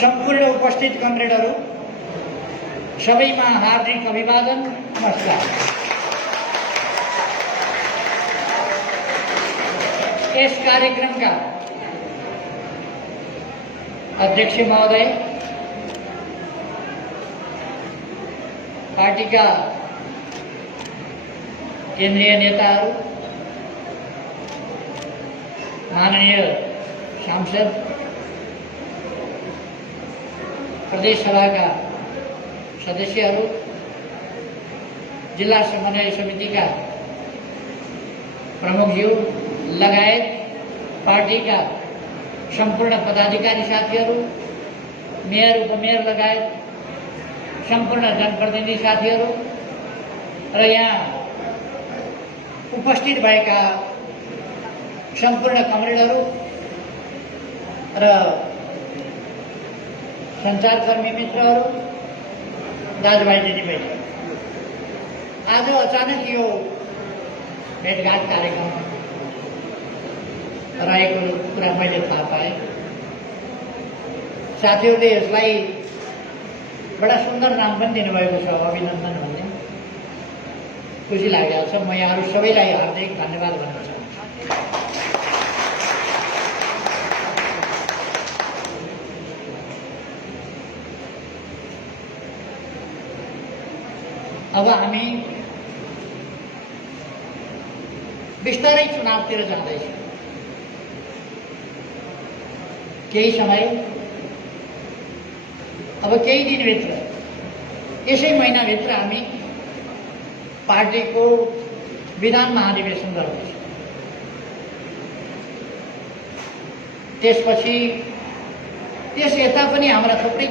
सम्पूर्ण उपस्थित कमरेडहरू सबैमा हार्दिक अभिवादन। नमस्कार। यस कार्यक्रमका अध्यक्ष महोदय, पार्टीका केन्द्रीय नेताहरू, माननीय सांसद, प्रदेश सभाका सदस्यहरू, जिल्ला समन्वय समितिका प्रमुखज्यू लगायत पार्टीका सम्पूर्ण पदाधिकारी साथीहरू, मेयर, उपमेयर लगायत सम्पूर्ण जनप्रतिनिधि साथीहरू र यहाँ उपस्थित भएका सम्पूर्ण कमरेडहरू र सञ्चारकर्मी मित्रहरू, दाजुभाइ दिदीबहिनी, आज अचानक यो भेटघाट कार्यक्रम रहेको कुरा मैले थाहा पाएँ। साथीहरूले यसलाई बडा सुन्दर नाम पनि दिनुभएको छ, अभिनन्दन भन्ने। खुसी लागेको छ। म यहाँहरू सबैलाई हार्दिक धन्यवाद भन्न चाहन्छु। अब हामी बिस्तारै चुनावतिर जाँदैछौँ। केही समय, अब केही दिनभित्र, यसै महिनाभित्र हामी पार्टीको विधान महाधिवेशन गर्दैछौँ। त्यसपछि त्यस यता पनि हाम्रा थुप्रै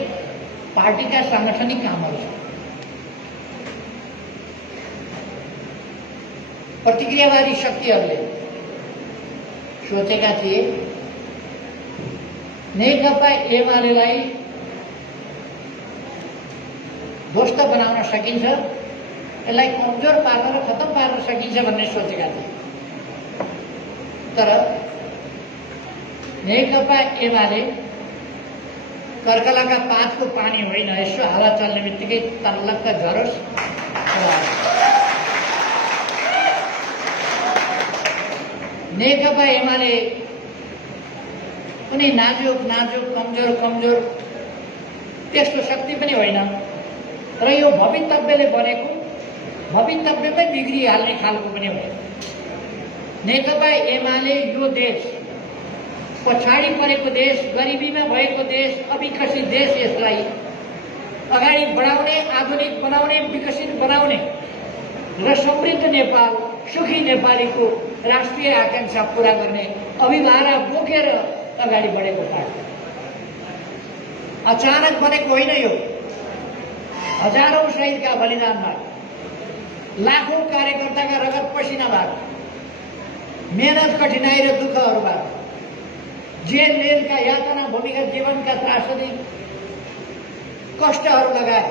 पार्टीका सांगठनिक कामहरू छन्। प्रतिक्रियावादी शक्तिहरूले सोचेका थिए नेकपा एमालेलाई ध्वस्त बनाउन सकिन्छ, यसलाई कमजोर पार्न र खत्तम पार्न सकिन्छ भन्ने सोचेका थिए। तर नेकपा एमाले कर्कलाका पातको पानी होइन, यसो हावा चल्ने बित्तिकै तल्लक्क झरोस्। नेकपा एमाले कुनै नाजुक कमजोर त्यस्तो शक्ति पनि होइन र यो भवितव्यले बनेको, भवितव्यमै बिग्रिहाल्ने खालको पनि होइन। नेकपा एमाले यो देश, पछाडि परेको देश, गरिबीमा भएको देश, अविकसित देश, यसलाई अगाडि बढाउने, आधुनिक बनाउने, विकसित बनाउने र समृद्ध नेपाल, सुखी नेपालीको राष्ट्रिय आकांक्षा पूरा गर्ने अभिभारा बोकेर अगाडि बढेको पार्टी। अचानक बनेको होइन यो। हजारौं शहीदका बलिदानबाट, लाखौं कार्यकर्ताका रगत पसिनाबाट, मेहनत, कठिनाई र दुःखहरूबाट, जेलका यातना, भूमिगत जीवनका त्रासदी, कष्टहरू लगाए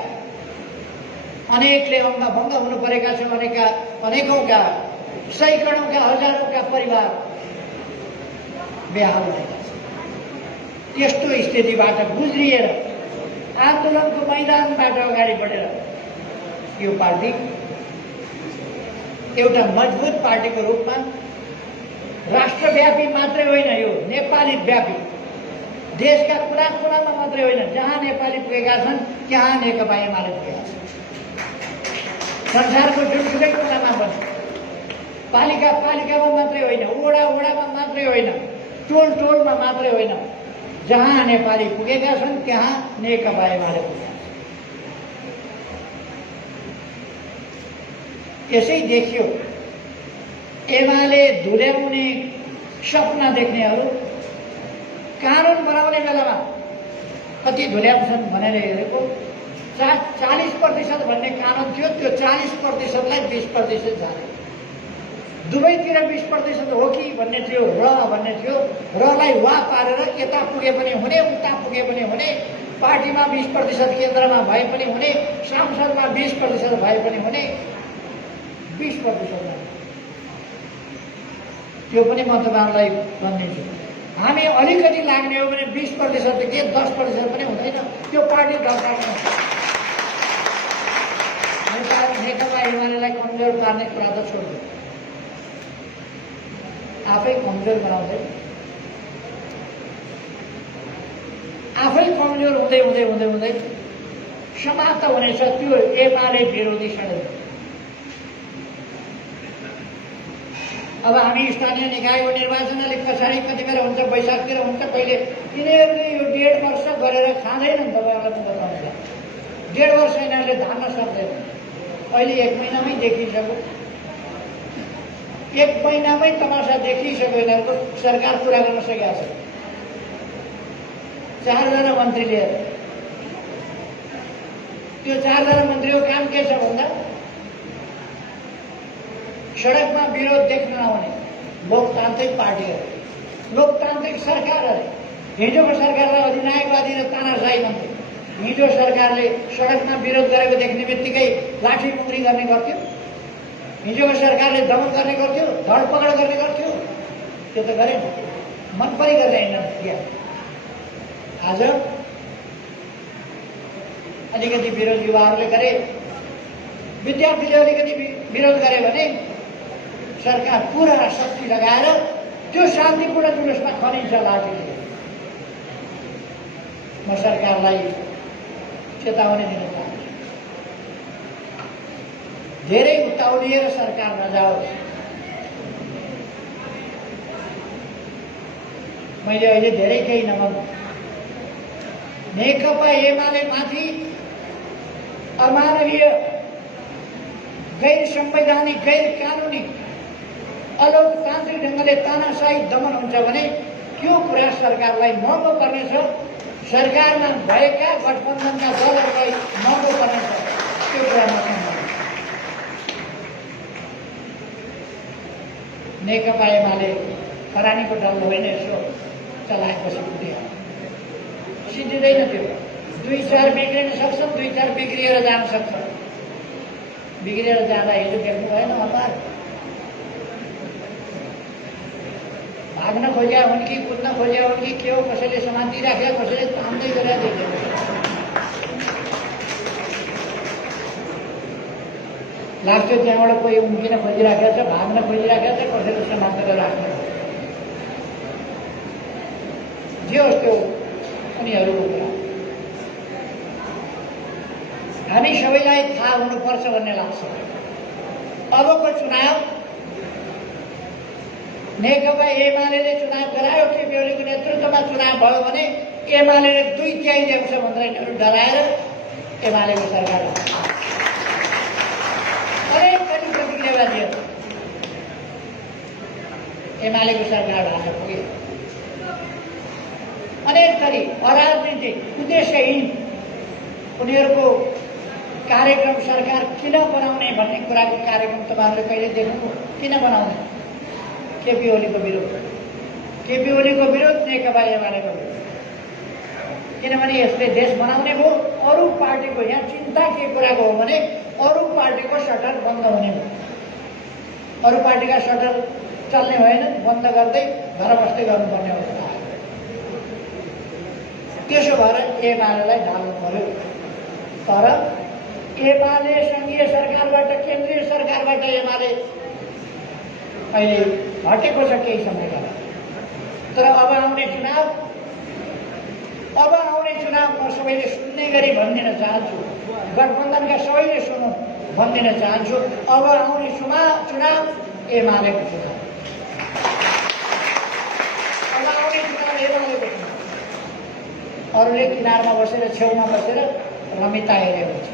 अनेकले अङ्गभङ्ग हुनु परेका छन्। अनेकौंका, सैकडौंका, हजारौंका परिवार बेहाल भएका छन्। त्यस्तो स्थितिबाट गुज्रिएर आन्दोलनको मैदानबाट अगाडि बढेर यो पार्टी एउटा मजबुत पार्टीको रूपमा राष्ट्रव्यापी मात्रै होइन, यो नेपाली व्यापी, देशका कुना कुनामा मात्रै होइन, जहाँ नेपाली पुगेका छन् त्यहाँ नेकपा एमाले पुगेका छन्। संसारको जुनसुकै कुनामा पनि, पालिकामा मात्रै होइन, वडामा मात्रै होइन, टोलमा मात्रै होइन, जहाँ नेपाली पुगेका छन् त्यहाँ नेकपा एमाले पुगेका छन्। यसै देखियो एमाले धुल्याउने सपना देख्नेहरू कानुन बनाउने बेलामा कति धुल्याउँछन् भनेर हेरेको 40% भन्ने कानुन थियो, त्यो 40%लाई 20% झारे। दुवैतिर 20% हो कि भन्ने थियो, भन्ने थियो, रलाई वा पारेर यता पुगे पनि हुने, उता पुगे पनि हुने, पार्टीमा 20% केन्द्रमा भए पनि हुने, सांसदमा 20% भए पनि हुने, 20% त्यो पनि म तपाईँहरूलाई भन्नेछु। हामी अलिकति लाग्ने हो भने 20% के 10% पनि हुँदैन। त्यो पार्टी दर्ता गर्छ। नेकपा एमालेलाई कमजोर पार्ने कुरा त छोड्यो, आफै कमजोर बनाउँदै, आफै कमजोर हुँदै हुँदै हुँदै हुँदै समाप्त हुनेछ त्यो एमाले विरोधी षड्यन्त्र। अब हामी स्थानीय निकायको निर्वाचन अलिक पछाडि कति बेला हुन्छ, वैशाखतिर हुन्छ। पहिले यिनीहरूले यो 1.5 वर्ष गरेर खाँदैनन्। तपाईँहरूलाई म बताउँछु, 1.5 वर्ष यिनीहरूले धान्न सक्दैन। अहिले 1 महिनामै देखिसक्यो, 1 महिनामै तमासा देखिसक्यो। यिनीहरूको सरकार पुरा गर्न सकेका छ। 4 जना मन्त्री लिएर, त्यो 4 जना मन्त्रीको काम के छ भन्दा सडकमा विरोध देख्न आउने लोकतान्त्रिक पार्टीहरू, लोकतान्त्रिक सरकारहरू। हिजोको सरकारलाई अधिनायकवादी र तानाशाही भन्थे। हिजो सरकारले सडकमा विरोध गरेको देख्ने बित्तिकै लाठी मुक्री गर्ने गर्थ्यो। हिजोको सरकारले दमन गर्ने गर्थ्यो, धरपकड गर्ने गर्थ्यो। त्यो त गरेन, मनपरी गरेर हिँड्न। आज अलिकति विरोध युवाहरूले गरे, विद्यार्थीले अलिकति विरोध गरे भने सरकार पुरा शक्ति लगाएर त्यो शान्तिपूर्ण जुलुसमा खनिन्छ लाठीले। म सरकारलाई चेतावनी दिन चाहन्छु, धेरै उत्ताउलिएर सरकार नजाओस्। मैले अहिले धेरै केही नभन्नु, नेकपा एमाले माथि अमानवीय, गैर संवैधानिक, गैर कानुनी, अलोकतान्त्रिक ढङ्गले तानाशाही दमन हुन्छ भने त्यो कुरा सरकारलाई महँगो पर्नेछ। सरकारमा भएका गठबन्धनका दलहरूलाई महँगो पर्नेछ। त्यो कुरा नसम्म नेकपा एमाले खरानीको डल्लो होइन, यसो चलाएपछि पुग्यो, सिद्धिँदैन। त्यो 2-4 बिग्रिन सक्छ, 2-4 बिग्रिएर जान सक्छ। बिग्रिएर जाँदा हिजो देख्नु भएन अनुहार, भाग्न खोज्या हुन् कि कुद्न खोज्या हुन् कि के हो, कसैले समाति राख्या, कसैले तान्दै गरेर देखेको लाग्थ्यो। त्यहाँबाट कोही उम्किन खोजिराखेको छ, भाग्न खोजिराखेको छ, कसैले समातेर राख्नु। जे होस् त्यो उनीहरूको कुरा हामी सबैलाई थाहा हुनुपर्छ भन्ने लाग्छ। अबको चुनाव नेकपा एमाले चुनाव गरायो, केपी ओलीको नेतृत्वमा चुनाव भयो भने एमाले 2/3 ल्याउँछ भनेर डराएर एमालेको सरकार अनेक कति प्रतिक्रियावादीहरू एमालेको सरकार हाल्न पुगे। अनेक थरी अराजनीतिक उद्देश्यहीन उनीहरूको कार्यक्रम सरकार किन बनाउने भन्ने कुराको कार्यक्रम तपाईँहरूले कहिले देख्नु? किन बनाउने? केपी ओलीको विरोध, केपी ओलीको विरोध, नेकपा एमालेको विरोध। किनभने यसले देश बनाउने हो। अरू पार्टीको यहाँ चिन्ता के कुराको हो भने अरू पार्टीको सटर बन्द हुने हो। अरू पार्टीका सटर चल्ने भएन, बन्द गर्दै घर बस्दै गर्नुपर्ने अवस्था आयो। त्यसो भएर एमालेलाई ढाल्नु पर्यो। तर एमाले सङ्घीय सरकारबाट, केन्द्रीय सरकारबाट एमाले अहिले हटेको छ केही समयका लागि। तर अब आउने चुनाव म सबैले सुन्ने गरी भनिदिन चाहन्छु, गठबन्धनका सबैले सुनौँ भनिदिन चाहन्छु। अब आउने चुनाव एमालेको चुनाव, अब आउने चुनाव एमालेको चुनाव। अरूले किनारमा बसेर, छेउमा बसेर रमिता हेरेको छ।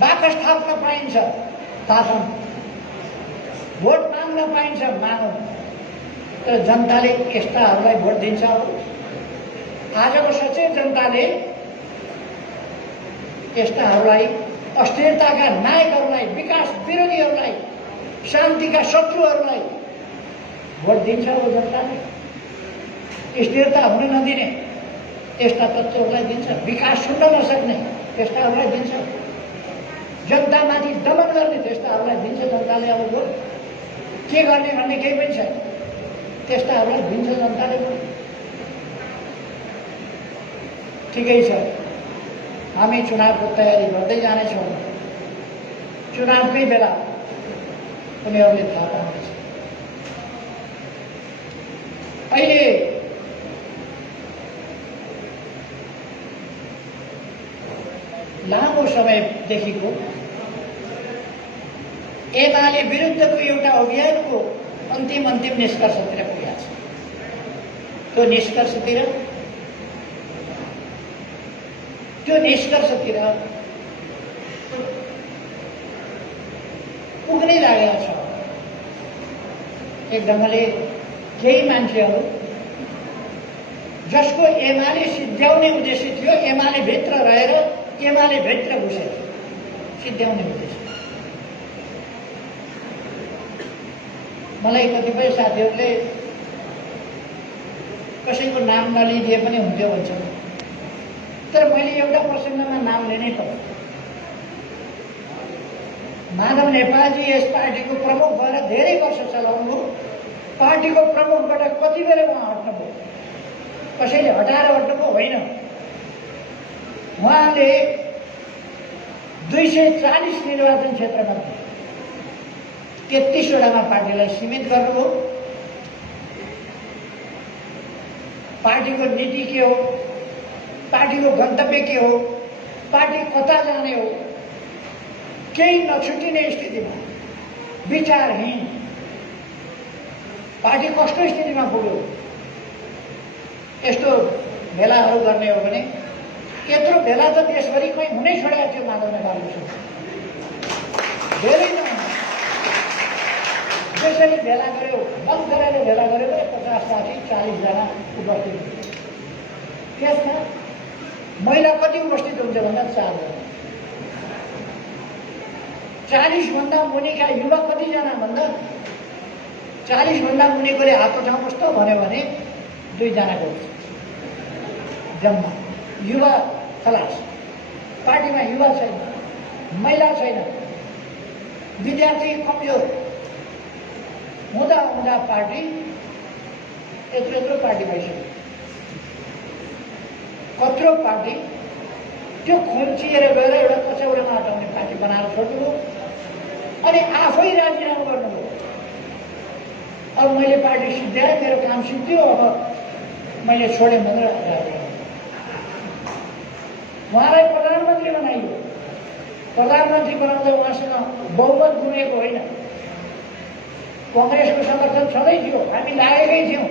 बाकस थाप्न पाइन्छ, थापौँ। भोट माग्न पाइन्छ, मागौँ। तर जनताले यस्ताहरूलाई भोट दिन्छ। आजको सचेत जनताले यस्ताहरूलाई, अस्थिरताका नायकहरूलाई, विकास विरोधीहरूलाई, शान्तिका शत्रुहरूलाई भोट दिन्छ। अब जनताले स्थिरता हुन नदिने यस्ता तत्त्वहरूलाई दिन्छ। विकास सुन्न नसक्ने त्यस्ताहरूलाई दिन्छ। जनतामाथि दमन गर्ने त्यस्ताहरूलाई दिन्छ जनताले अब भोट। के गर्ने भन्ने केही पनि छैन। त्यस्ताहरूलाई दिन्छ जनताले पनि। ठिकै छ, हामी चुनावको तयारी गर्दै जानेछौँ। चुनावकै बेला उनीहरूले थाहा पाउनेछ। अहिले लामो समयदेखिको एमाले विरुद्धको एउटा अभियानको अन्तिम निष्कर्षतिर पुगेको छ। त्यो निष्कर्षतिर पुग्नै लागेको छ। एक ढङ्गले केही मान्छेहरू जसको एमाले सिद्ध्याउने उद्देश्य थियो, एमाले भित्र रहेर एमाले भित्र घुसेर सिद्ध्याउने उद्देश्य। मलाई कतिपय साथीहरूले कसैको नाम नलिदिए पनि हुन्थ्यो भन्छ, तर मैले एउटा प्रसङ्गमा नाम लिनै पर्यो। माधव नेपालजी यस पार्टीको प्रमुख भएर धेरै वर्ष चलाउनुभयो। पार्टीको प्रमुखबाट कति बेर उहाँ हट्नुभयो, कसैले हटाएर हट्नुभयो होइन। उहाँले 240 निर्वाचन क्षेत्रमध्ये 33वटामा पार्टीलाई सीमित गर्नुभयो। पार्टीको नीति के हो, पार्टीको गन्तव्य के हो, पार्टी कता जाने हो, केही नछुटिने स्थितिमा विचारहीन पार्टी कस्तो स्थितिमा पुग्यो। यस्तो भेलाहरू गर्ने हो भने यत्रो भेला त देशभरि कहीँ हुनै छोडेको थियो माधव नेपालको। धेरै न त्यसरी भेला गर्यो, बन्द गरेर भेला गर्यो भने 50, 60, 40 जना उपस्थित हुन्छ। त्यसमा महिला कति उपस्थित हुन्छ भन्दा 4 जना। 40 भन्दा मुनिका युवा कतिजना भन्दा 40 भन्दा मुनिकोले हात उठाउँ कस्तो भन्यो भने 2 जनाको हुन्छ जम्मा। युवा खलास, पार्टीमा युवा छैन, महिला छैन, विद्यार्थी कमजोर हुँदा हुँदा पार्टी यत्रो पार्टी भइसक्यो। कत्रो पार्टी त्यो खुम्चिएर गएर एउटा पछौडामा हटाउने पार्टी बनाएर छोड्नुभयो अनि आफै राजीनामा गर्नुभयो। अब मैले पार्टी सिद्ध्याएँ, मेरो काम सिद्धियो, अब मैले छोडेँ भनेर उहाँलाई प्रधानमन्त्री बनाइयो। प्रधानमन्त्री बनाउँदा उहाँसँग बहुमत गुमेको होइन, कङ्ग्रेसको समर्थन छँदै थियो, हामी लागेकै थियौँ,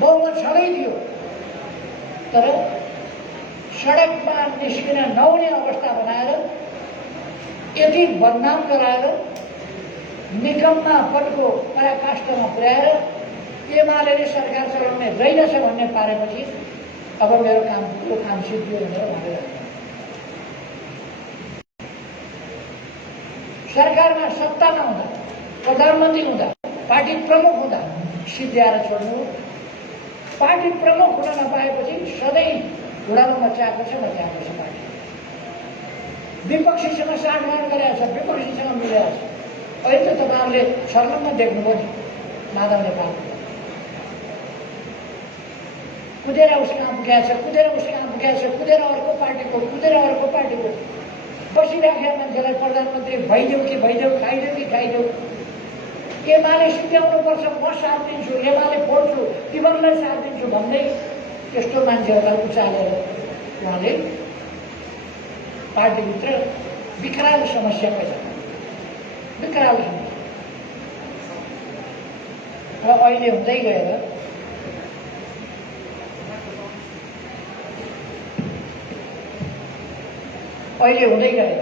बहुमत छँदै थियो। तर सडकमा निस्किन नहुने अवस्था बनाएर, यति बदनाम गराएर, निगमपनको पराकाष्ठमा पुर्याएर एमाले सरकार चलाउने रहेनछ भन्ने पारेपछि अब मेरो काम सिद्धियो भनेर भनेर सरकारमा सत्तामा हुँदा, प्रधानमन्त्री हुँदा, पार्टी प्रमुख हुँदा सिद्ध्याएर छोड्नु। पार्टी प्रमुख हुन नपाएपछि सधैँ घुँडामा च्याएको छ नच्याएको छ। पार्टी विपक्षीसँग साँठगाँठ गरेको छ, विपक्षीसँग मिलेको छ। अहिले त तपाईँहरूले संलग्न देख्नुभयो नि माधव नेपाल कुदेर उसकहाँ पुगेको छ, कुदेर अर्को पार्टीको बसिराखेका मान्छेलाई प्रधानमन्त्री भइदेऊ कि खाइदेऊ कि खाइदेऊ। एमाले सिद्ध्याउनुपर्छ, म साथ दिन्छु, एमाले फोड्छु, तिमीहरूलाई साथ दिन्छु भन्दै त्यस्तो मान्छेहरूलाई उचालेर उहाँले पार्टीभित्र विकराल समस्या पैदा गर्यो। विकराल समस्या र अहिले हुँदै गएर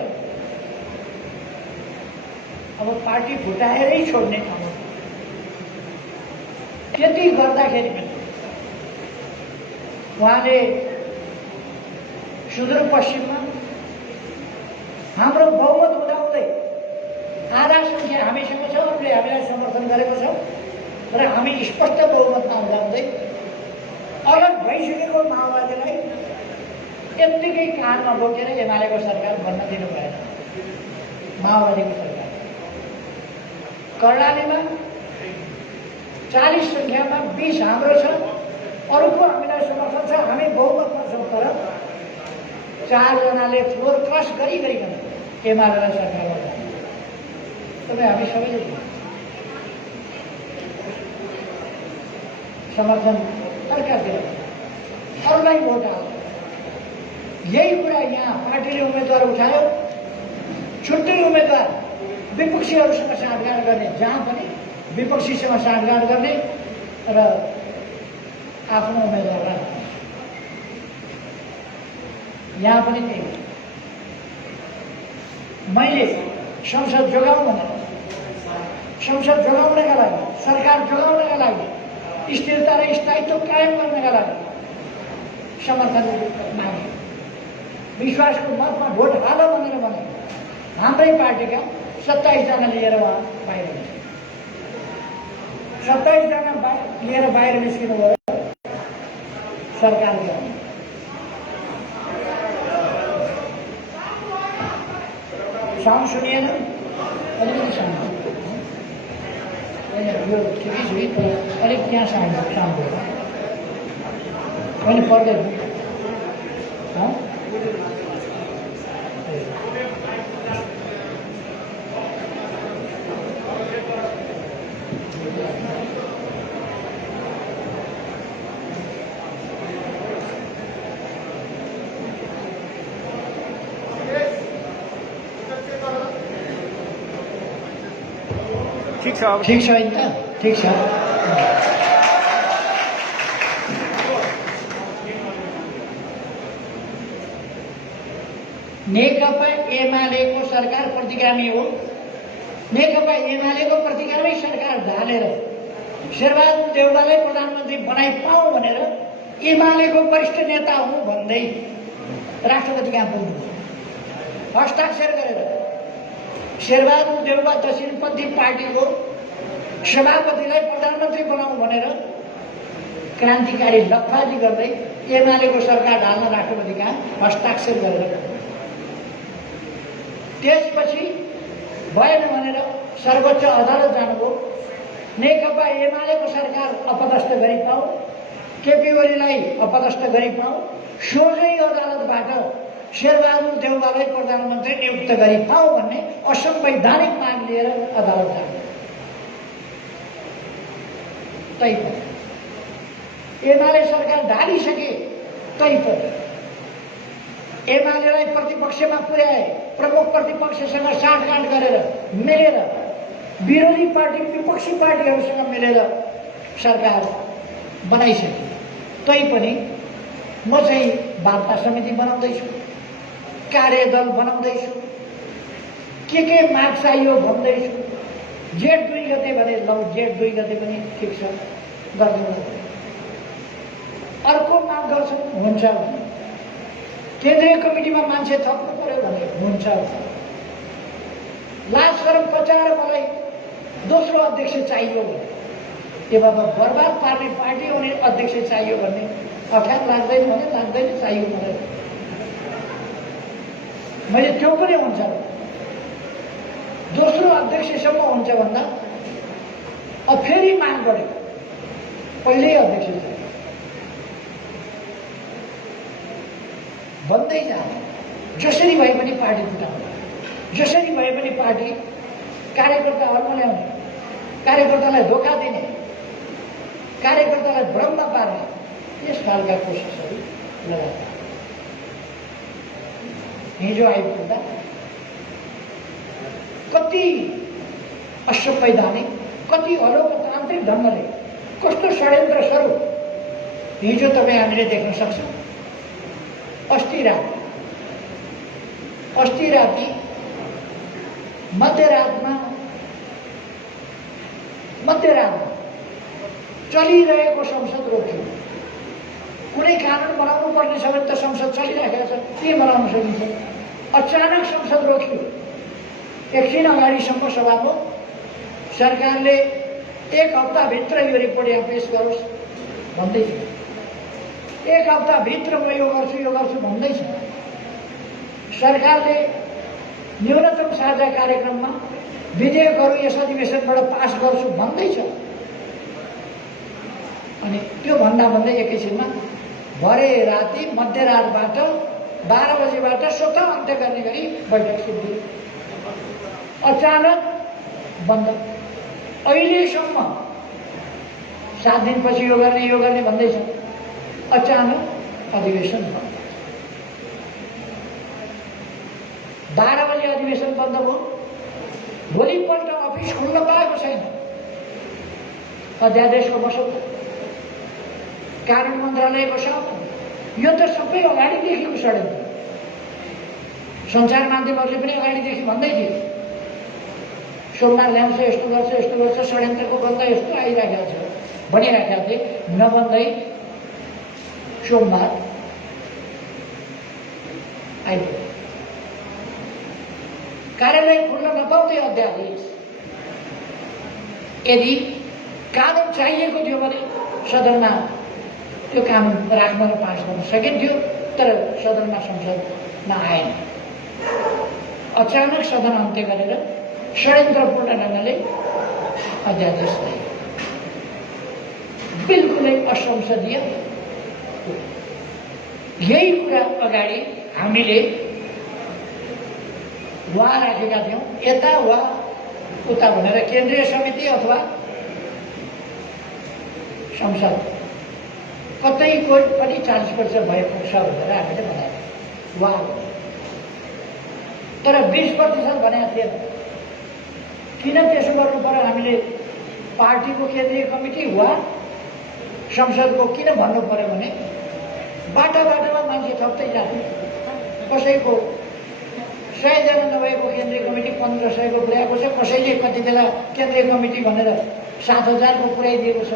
अब पार्टी फुटाएरै छोड्ने ठाउँमा त्यति गर्दाखेरि पनि उहाँले सुदूरपश्चिममा हाम्रो बहुमत हुँदाहुँदै आधा सङ्ख्या हामीसँग छ, हामीले हामीलाई समर्थन गरेको छौँ र हामी स्पष्ट बहुमतमा हुँदाहुँदै अलग भइसकेको माओवादीलाई यत्तिकै कानमा बोकेर एमालेको सरकार भन्न दिनु भएन। माओवादीको सरकार कर्णालीमा 40 संख्यामा 20 हाम्रो छ, अरूको हामीलाई समर्थन छ, हामी बहुमतमा छौँ। तर 4 जनाले फ्लोर क्रस गरिकन एमालेलाई सरकारमा जान्छ। तपाईँ हामी सबैले समर्थन सरकारतिर अरूलाई भोट हाल्छ। यही कुरा यहाँ पार्टीले उम्मेदवार उठायो, छुट्टै उम्मेदवार विपक्षीहरूसँग साँठगाँठ गर्ने, जहाँ पनि विपक्षीसँग साँठगाँठ गर्ने र आफ्नो उम्मेदवारलाई यहाँ पनि त्यही। मैले संसद जोगाउन भनेर, संसद जोगाउनका लागि, सरकार जोगाउनका लागि, स्थिरता र स्थायित्व कायम गर्नका लागि समर्थन मागे, विश्वासको मतमा भोट हाल भनेर भने हाम्रै पार्टीका 27 जना लिएर उहाँ बाहिर निस्किनु। 27 जना लिएर बाहिर निस्किनु भयो सरकारले। साउन्ड सुनिएन? अलिकति साउन्ड यो ठिकै छु कि अलिक त्यहाँ साउन्ड मैले पर्दैन। ठिक छ होइन? ठिक छ। नेकपा एमालेको सरकार प्रतिगामी हो। नेकपा एमालेको प्रतिगामी सरकार ढालेर शेरबहादुर देउवालाई प्रधानमन्त्री बनाइ पाऊँ भनेर एमालेको वरिष्ठ नेता हुँ भन्दै राष्ट्रपति कहाँ पुग्नु, हस्ताक्षर गरेर शेरबहादुर देउवा दक्षिणपन्थी पार्टीको सभापतिलाई प्रधानमन्त्री बनाउँ भनेर क्रान्तिकारी लफाजी गर्दै एमालेको सरकार ढाल्न राष्ट्रपति कहाँ हस्ताक्षर गरेर, त्यसपछि भएन भनेर सर्वोच्च अदालत जानुभयो। नेकपा एमालेको सरकार अपदस्थ गरी पाऊ, केपी ओलीलाई अपदस्थ गरी पाऊ, सोझै अदालतबाट शेरबहादुर देउवालाई प्रधानमन्त्री नियुक्त गरी पाऊ भन्ने असंवैधानिक माग लिएर अदालत जानु। तैपनि एमाले सरकार ढालिसके, तैपनि एमालेलाई प्रतिपक्षमा पुर्याए, प्रमुख प्रतिपक्षसँग साँठगाँठ गरेर मिलेर विरोधी पार्टी विपक्षी पार्टीहरूसँग मिलेर सरकार बनाइसके। तैपनि म चाहिँ वार्ता समिति बनाउँदैछु, कार्यदल बनाउँदैछु, के माग चाहियो भन्दैछु। जेठ 2 गते भने लौ, जेठ 2 गते पनि ठिक छ गर्दैन। अर्को माग गर्छ हुन्छ भने, केन्द्रीय कमिटीमा मान्छे थप्नु पर्यो भने हुन्छ। लाज शरम पचाएर मलाई दोस्रो अध्यक्ष चाहियो भने, त्यो बाबा बर्बाद पार्ने पार्टी हुने अध्यक्ष चाहियो भन्ने अठार लाग्दैन भने लाग्दैन, चाहियो मलाई। मैले त्यो पनि हुन्छ, दोस्रो अध्यक्षसम्म हुन्छ भन्दा अब फेरि माग बढ्यो, पहिल्यै अध्यक्ष चाहियो भन्दै जाने। जसरी भए पनि पार्टी फुटाउने, जसरी भए पनि पार्टी कार्यकर्ताहरूमा ल्याउने, कार्यकर्तालाई धोका दिने, कार्यकर्तालाई भ्रममा पार्ने, यस खालका कोसिसहरू लगातार। हिजो आइपुग्दा कति असंवैधानिक, कति अलोकतान्त्रिक ढङ्गले कस्तो षड्यन्त्र स्वरूप हिजो तपाईँ हामीले देख्न सक्छौँ। अस्ति राति मध्यरातमा चलिरहेको संसद रोक्यो। कुनै कानुन बनाउनु पर्ने छ भने त संसद चलिरहेको छ, के बनाउन सकिन्छ? अचानक संसद रोक्यो। एकछिन अगाडिसम्म सभाको सरकारले 1 हप्ताभित्र यो रिपोर्ट यहाँ पेश गरोस् भन्दैछ। 1 हप्ताभित्र म यो गर्छु भन्दैछ। सरकारले न्यूनतम साझा कार्यक्रममा विधेयकहरू यस अधिवेशनबाट पास गर्छु भन्दैछ। अनि त्यो भन्दा भन्दै एकैछिनमा भरे राति मध्यरातबाट 12 बजेबाट स्वतः अन्त्य गर्ने गरी बैठक सुरु। अचानक बन्द। अहिलेसम्म 7 दिनपछि यो गर्ने भन्दैछ। अचानक अधिवेशन बन्द। 12 बजे अधिवेशन बन्द भयो। भोलिपल्ट अफिस खुल्न पाएको छैन। अध्यादेशको मसौदा, कानुन मन्त्रालयको साथ यो त सबै अगाडिदेखिको षड्यन्त्र। सञ्चार माध्यमहरूले पनि अगाडिदेखि भन्दै थिए सोमबार ल्याउँछ, यस्तो गर्छ, षड्यन्त्रको गन्ध यस्तो आइराखेको छ भनिराखेका थिए। नबन्दै सोमबार आइपुग्यो। कार्यालय खुल्न नपाउँदै अध्यादेश। यदि कानुन चाहिएको थियो भने सदनमा त्यो कानुन राख्न र पास गर्न सकिन्थ्यो, तर सदनमा संसदमा आएन। अचानक सदन अन्त्य गरेर षड्यन्त्रपूर्ण ढङ्गले अध्यादेश ल्याए। बिल्कुलै असंसदीय। यही कुरा अगाडि हामीले वा राखेका थियौँ, यता वा उता भनेर केन्द्रीय समिति अथवा संसद कतैको पनि 40% भएको छ भनेर हामीले बनाएको वा। तर 20% भनेको थिएन। किन त्यसो गर्नु पर्यो? हामीले पार्टीको केन्द्रीय कमिटी वा संसदको किन भन्नु पर्यो भने बाटामा मान्छे थप्दै जाने। कसैको 100 जना नभएको केन्द्रीय कमिटी 1500 को पुर्याएको छ। कसैले कति बेला केन्द्रीय कमिटी भनेर 7000 को पुर्याइदिएको छ।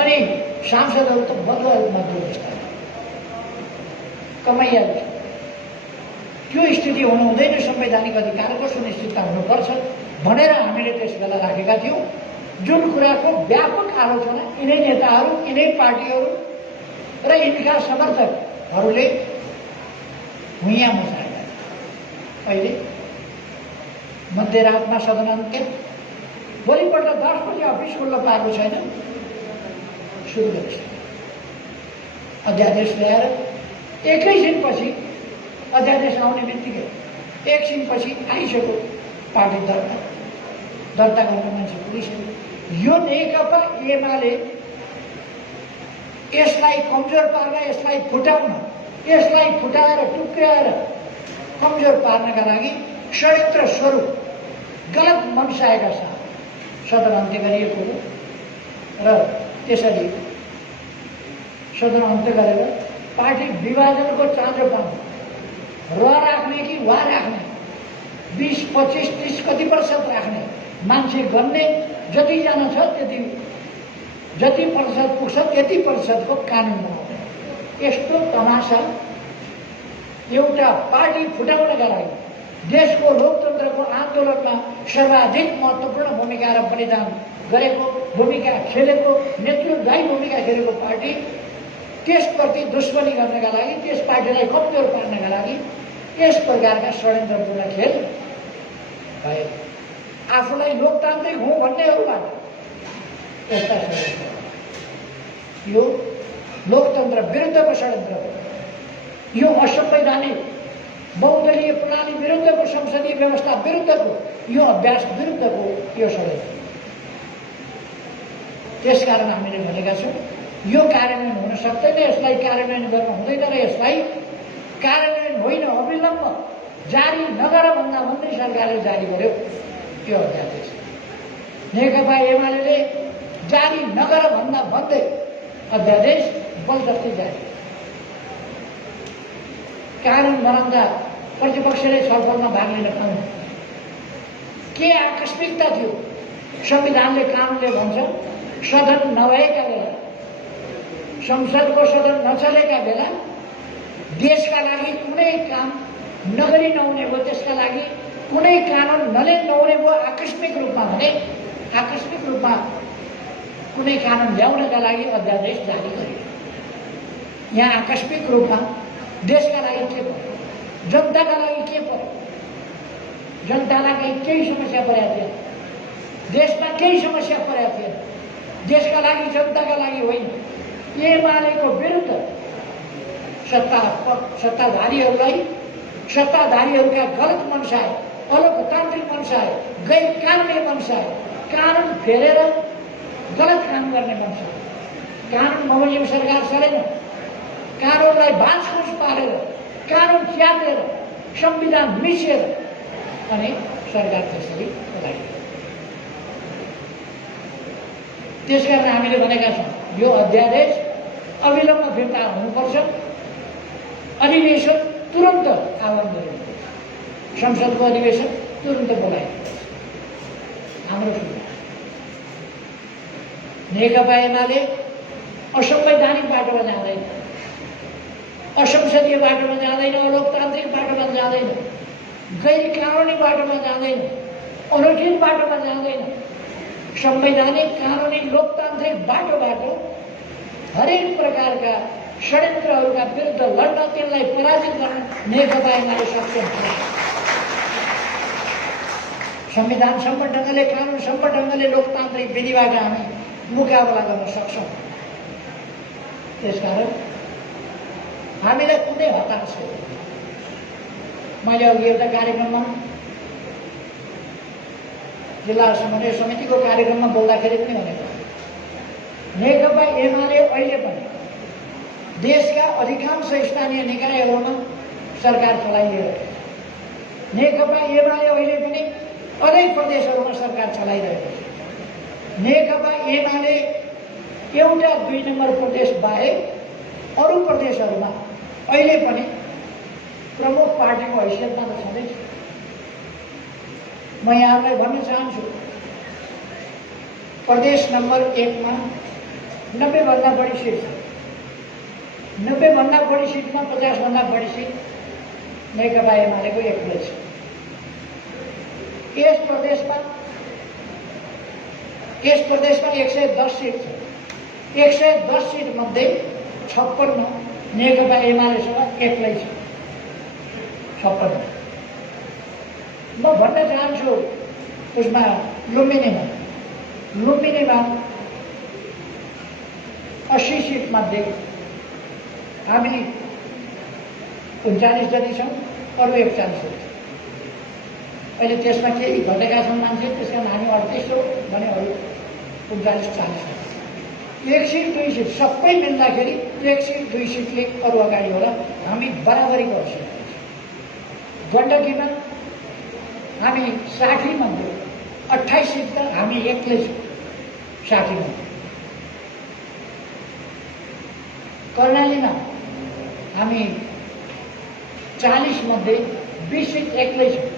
अनि सांसदहरू त बदुवा मजदुर जस्ता कमाइहाल्छ। त्यो स्थिति हुनु हुँदैन। संवैधानिक अधिकारको सुनिश्चितता हुनुपर्छ भनेर हामीले त्यस बेला राखेका थियौँ। जुन कुराको व्यापक आलोचना यिनै नेताहरू, यिनै पार्टीहरू र यिनका समर्थकहरूले भुइँया मचाएका। अहिले मध्यरातमा सदन अन्त्य। भोलिपल्ट 10 बजे अफिस खुल्न पाएको छैन। सुरु गरेछ अध्यादेश ल्याएर। एकैछिनपछि अध्यादेश आउने बित्तिकै एकछिनपछि आइसक्यो पार्टी दर्ता गर्न मान्छे पुगिसक्यो। यो नेकपा एमाले यसलाई कमजोर पार्न, यसलाई फुटाउन, यसलाई फुटाएर टुक्र्याएर कमजोर पार्नका लागि षड्यन्त्र स्वरूप गलत मनसायका साथ सदन अन्त्य गरिएको हो। र त्यसरी सदन अन्त्य गरेर पार्टी विभाजनको चाँजो पाउनु, र राख्ने कि वा राख्ने, 20, 25, 30 कति प्रतिशत राख्ने मान्छे गन्ने जतिजना छ त्यति, जति प्रतिशत पुग्छ त्यति प्रतिशतको कानुन बनाउने। यस्तो तमासा एउटा पार्टी फुटाउनका लागि देशको लोकतन्त्रको आन्दोलनमा सर्वाधिक महत्त्वपूर्ण भूमिका र बलिदान गरेको, भूमिका खेलेको, नेतृत्वदायी भूमिका खेलेको पार्टी त्यसप्रति दुश्मनी गर्नका लागि, त्यस पार्टीलाई कमजोर पार्नका लागि यस प्रकारका षड्यन्त्रपूर्ण खेल भए। आफूलाई लोकतान्त्रिक हुँ भन्नेहरूबाट यस्ता षड्यन्त्र, यो लोकतन्त्र विरुद्धको षड्यन्त्र हो। यो असंवैधानिक बहुदलीय प्रणाली विरुद्धको, संसदीय व्यवस्था विरुद्धको, यो अभ्यास विरुद्धको यो षड्यन्त्र। त्यसकारण हामीले भनेका छौँ यो कार्यान्वयन हुन सक्दैन, यसलाई कार्यान्वयन गर्न हुँदैन र यसलाई कार्यान्वयन होइन अविलम्ब जारी नगर भन्दा भन्दै सरकारले जारी गर्यो त्यो अध्यादेश। नेकपा एमाले जारी नगर भन्दा भन्दै अध्यादेश बलजफ्ती जारी। कानुन बनाउँदा प्रतिपक्षले छलफलमा भाग लिन पाउनु के आकस्मिकता थियो? संविधानले, कानुनले भन्छ सदन नभएका बेला, संसदको सदन नचलेका बेला देशका लागि कुनै काम नगरी नहुने भयो, त्यसका लागि कुनै कानुन नहुने भयो। आकस्मिक रूपमा भने आकस्मिक रूपमा कुनै कानुन ल्याउनका लागि अध्यादेश जारी गरियो। यहाँ आकस्मिक रूपमा देशका लागि के पर्यो, जनताका लागि के पर्यो? जनतालाई केही समस्या परेको थिएन, देशमा केही समस्या परेको थिएन। देशका लागि, जनताका लागि होइन। एमालेको विरुद्ध सत्ताधारीहरूका गलत मनसाय, अलोकतान्त्रिक मनसाय, गैर कानुनी मनसाय, कानुन फेरेर गलत काम गर्ने मनसाय। कानुन बमोजिम सरकार चलेन। कानुनलाई भाँचफुँच पारेर, कानुन च्यातेर, संविधान मिचेर अनि सरकार त्यसरी चलाइयो। त्यसकारण हामीले भनेका छौँ यो अध्यादेश अविलम्ब फिर्ता हुनुपर्छ। अधिवेशन तुरन्त आह्वान गरिनुपर्छ। संसदको अधिवेशन तुरन्त बोलाइनुपर्छ। हाम्रो सुझाव नेकपा एमाले असंवैधानिक बाटोमा जाँदैन, असंसदीय बाटोमा जाँदैन, अलोकतान्त्रिक बाटोमा जाँदैन, गैर कानुनी बाटोमा जाँदैन, अनुचित बाटोमा जाँदैन। संवैधानिक, कानुनी, लोकतान्त्रिक बाटोबाट हरेक प्रकारका षड्यन्त्रहरूका विरुद्ध लड्न, तिनलाई पराजित गर्न नेकपा एमाले सक्षम छ। संविधान सम्म ढङ्गले, कानुन सम्म ढङ्गले, लोकतान्त्रिक विधिबाट हामी मुकाबला गर्न सक्छौँ। त्यसकारण हामीलाई कुनै हतार छैन। मैले अघि एउटा कार्यक्रममा, जिल्ला समन्वय समितिको कार्यक्रममा बोल्दाखेरि पनि भनेको, नेकपा एमाले अहिले पनि देशका अधिकांश स्थानीय निकायहरूमा सरकार चलाइरहेको छ। नेकपा एमाले अहिले पनि अनेक प्रदेशहरूमा सरकार चलाइरहेको छ। नेकपा एमाले एउटा 2 नम्बर प्रदेश बाहेक अरू प्रदेशहरूमा अहिले पनि प्रमुख पार्टीको हैसियतमा त छँदैछ। म यहाँलाई भन्न चाहन्छु, प्रदेश नम्बर 1 मा 90 भन्दा बढी सिट छ। 90 भन्दा बढी सिटमा 50 भन्दा बढी सिट नेकपा एमालेको एक्लै छ। यस प्रदेशमा 110 सिट छ। 110 सिट मध्ये 56 नेकपा एमालेसँग एक्लै छ। 56 म भन्न चाहन्छु, उसमा लुम्बिनीमा 80 सिट मध्ये हामी 39 जति छौँ, अरू 41 सिट। अहिले त्यसमा केही घटेका छन् मान्छे, त्यस कारण हामी 38 छौँ भने अरू 39-40। 1 सिट 2 सिट सबै मिल्दाखेरि 1 सिट 2 सिटले अरू अगाडि होला। हामी बराबरीको हैसियत छ। गण्डकीमा हामी 60 मध्ये 28 सिट त हामी एक्लै छौँ। 60 मध्ये कर्णालीमा हामी 40 मध्ये 20 सिट एक्लै छौँ।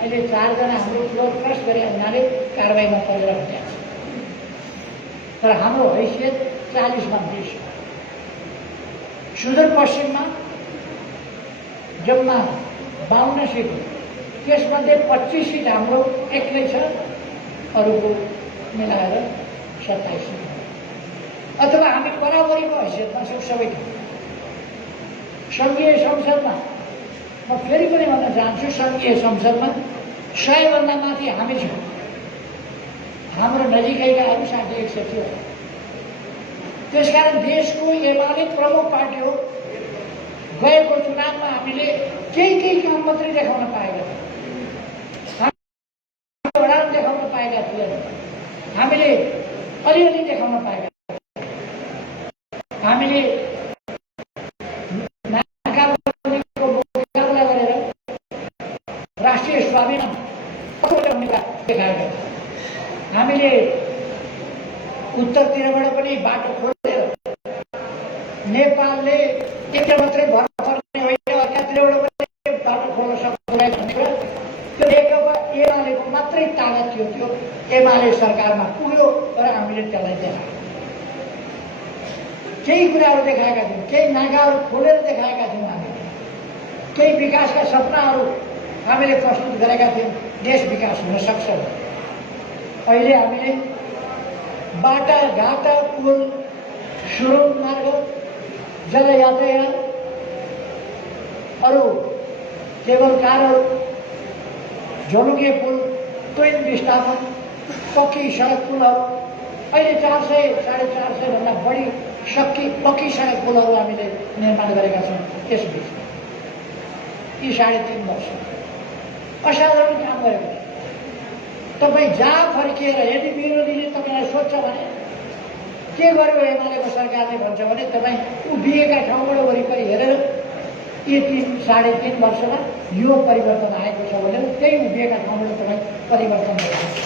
अहिले 4 जना हाम्रो फ्लोर क्रस गरे हुनाले कारबाहीमा परेर हटाएको छ। तर हाम्रो हैसियत 40 मा 20 हो। सुदूरपश्चिममा जम्मा 52 सिट हो। त्यसमध्ये 25 सिट हाम्रो एक्लै छ, अरूको मिलाएर 27 सिट। अथवा हामी बराबरीको हैसियतमा छौँ सबै ठाउँ। सङ्घीय संसदमा म फेरि पनि भन्न चाहन्छु, सङ्घीय संसदमा 100 भन्दा माथि हामी छौँ। हाम्रो नजिकैकाहरू 60-61 हो। त्यसकारण देशको एमाले प्रमुख पार्टी हो। गएको चुनावमा हामीले केही काम मात्रै देखाउन पाएका थियौँ। हामीले देखाउन पाएका थिएन। हामीले अलिअलि देखाउन पाएका थियौँ। हामीले मुकाबला गरेर राष्ट्रिय स्वाभिमान देखाएका थियौँ। हामीले उत्तरतिरबाट पनि बाटो खोलेर नेपालले एक मात्रै भर पर्ने होइन, अर्कातिरबाट पनि बाटो खोल्न सक्दैन भनेर त्यो नेकपा एमालेको मात्रै तागत थियो। त्यो एमाले सरकारमा पुग्यो र हामीले त्यसलाई देखायौँ। केही कुराहरू देखाएका थियौँ, केही नाकाहरू खोलेर देखाएका थियौँ। हामीले केही विकासका सपनाहरू हामीले प्रस्तुत गरेका थियौँ। देश विकास हुन सक्छ। अहिले हामीले बाटा, घाटा, पुल, सुरुङ मार्ग, जल यातायात, अरू केबल कारहरू, झोलुके पुल, ट्रेन विस्थापन, पक्की सडक पुलहरू अहिले 400 450 भन्दा बढी पक्की सडक पुलहरू हामीले निर्माण गरेका छौँ। त्यसबिच यी 3.5 वर्ष असाधारण काम गरेको छ। तपाईँ जहाँ फर्किएर यदि विरोधीले तपाईँलाई सोध्छ भने के गर्यो एमालेको सरकारले भन्छ भने तपाईँ उभिएका ठाउँबाट वरिपरि हेरेर यी 3.5 वर्षमा यो परिवर्तन आएको छ भनेर त्यही उभिएका ठाउँबाट तपाईँ परिवर्तन गर्नुहुन्छ।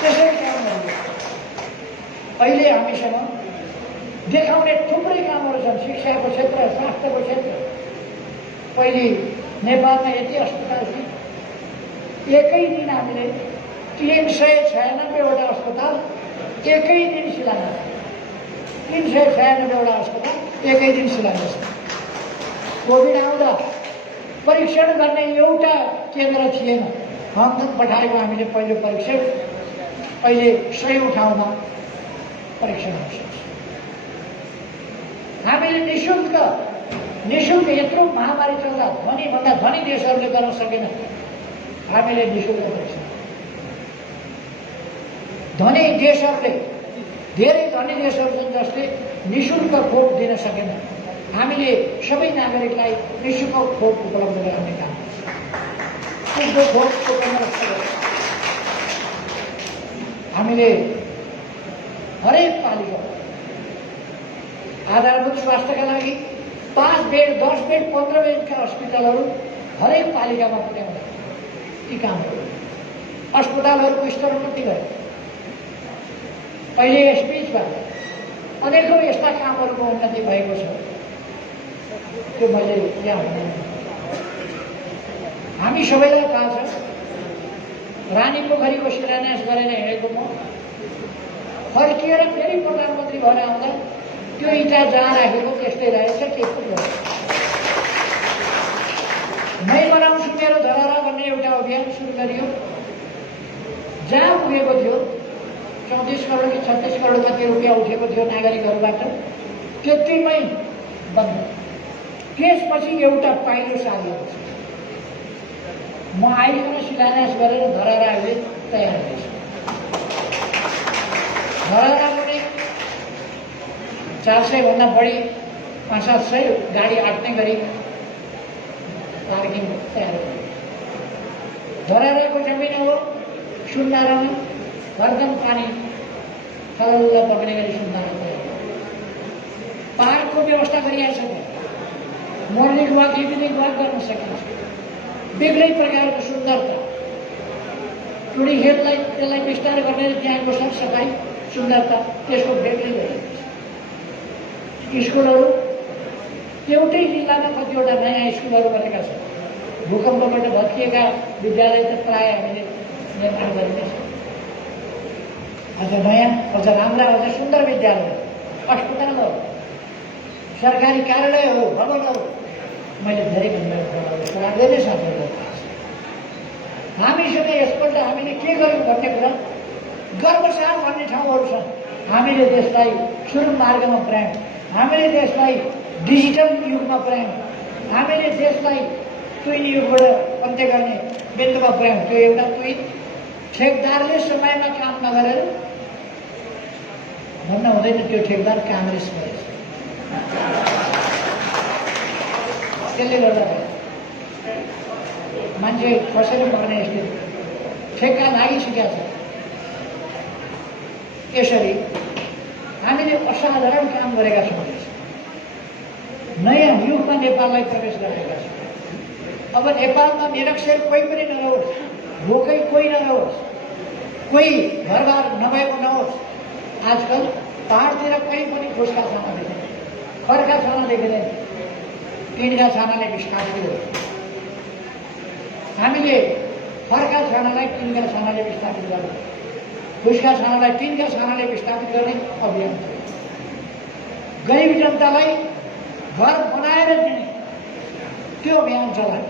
त्यसरी काम गर्नु अहिले हामीसँग देखाउने थुप्रै कामहरू छन्। शिक्षाको क्षेत्र, स्वास्थ्यको क्षेत्र। पहिले नेपालमा यति अस्पताल थिए, एकै दिन हामीले 396वटा अस्पताल एकै दिन शिलान्यास। 396वटा अस्पताल एकै दिन शिलान्यास। कोभिड आउँदा परीक्षण गर्ने एउटा केन्द्र थिएन। हम पठाएको हामीले पहिलो परीक्षण। अहिले 100 ठाउँमा परीक्षण हुन्छ। हामीले निःशुल्क यत्रो महामारी चल्दा धनीभन्दा धनी देशहरूले गर्न सकेन। हामीले निःशुल्क परीक्षण, धनी देशहरूले, धेरै धनी देशहरू छन् जसले निःशुल्क खोप दिन सकेन। हामीले सबै नागरिकलाई निःशुल्क खोप उपलब्ध गराउने काम हामीले हरेक पालिका आधारभूत स्वास्थ्यका लागि 5 बेड, 10 बेड, 15 बेडका अस्पतालहरू हरेक पालिकामा पुर्याउने यी कामहरू। अस्पतालहरूको स्तरोन्नति गरे। अहिले यसबिचबाट अनेकौँ यस्ता कामहरूको उन्नति भएको छ। त्यो मैले यहाँ भन्दैन। हामी सबैलाई थाहा छ, रानी पोखरीको शिलान्यास गरेर हिँडेको म फर्किएर फेरि प्रधानमन्त्री भएर आउँदा त्यो इँटा जहाँ राखेको त्यस्तै रहेछ। के पो मै बनाउँछु मेरो धरहरा भन्ने एउटा अभियान सुरु गरियो। जहाँ पुगेको थियो 34 करोड कि 36 करोड कति रुपियाँ उठेको थियो नागरिकहरूबाट, त्यतिमै बन्द। त्यसपछि एउटा पाइलो सालिएको छ। म आइकन शिलान्यास गरेर धरहरा अहिले तयार भएछ। धरहरा पनि 400 भन्दा बढी 500-700 गाडी आट्ने गरी पार्किङ तयार भयो। धरहराको जमिन हो सुन्दारामा हरदम पानी थलल्ल बग्ने गरी सुन्दारा तयार। पार्कको व्यवस्था गरिएको छ। मर्निङ वाक, इभिनिङ वाक गर्न सकिन्छ। बेग्लै प्रकारको सुन्दरता, टुडी हिललाई त्यसलाई विस्तार गर्ने त्यहाँको सरसफाइ सुन्दरता त्यसको बेग्लै गरिन्छ। स्कुलहरू एउटै जिल्लामा कतिवटा नयाँ स्कुलहरू बनेका छन्। भूकम्पबाट भत्किएका विद्यालय त प्रायः हामीले निर्माण गरिँदैछ। अझ नयाँ, अझ राम्रा, अझ सुन्दर विद्यालय, अस्पतालहरू, सरकारी कार्यालयहरू, भवनहरू मैले धेरै भन्दा लाग्दैन साथीहरू। हामीसँग यसपल्ट हामीले के गर्यौँ भन्ने कुरा गर्वसाथ भन्ने ठाउँहरू छन्। हामीले देशलाई सुरुङ मार्गमा पुर्यायौँ। हामीले देशलाई डिजिटल युगमा पुर्यायौँ। हामीले देशलाई ट्विन युगबाट अन्त्य गर्ने बिन्दुमा पुर्यायौँ। त्यो एउटा ट्विन ठेकदारले समयमा काम नगरेर भन्न हुँदैन, त्यो ठेकदार काङ्ग्रेस गरेछ। त्यसले गर्दा मान्छे कसरी पर्ने स्थिति ठेक्का लागिसकेका छ। यसरी हामीले असाधारण काम गरेका छौँ। नयाँ युगमा नेपाललाई प्रवेश गरेका छौँ। अब नेपालमा निरक्षर कोही पनि नरहोस्, भोकै कोही नरहोस्, कोही घरबार नभएको नहोस्। आजकल पहाडतिर कहीँ पनि फुस्का छाना देख्दैन, खर्का छाना देख्दैन, टिनका छानाले विस्थापित हो। हामीले खर्का छानालाई टिनका छानाले विस्थापित गर्ने, फुस्का छानालाई टिनका छानाले विस्थापित गर्ने अभियान। गरिब जनतालाई घर बनाएर दिने त्यो अभियान चलायो।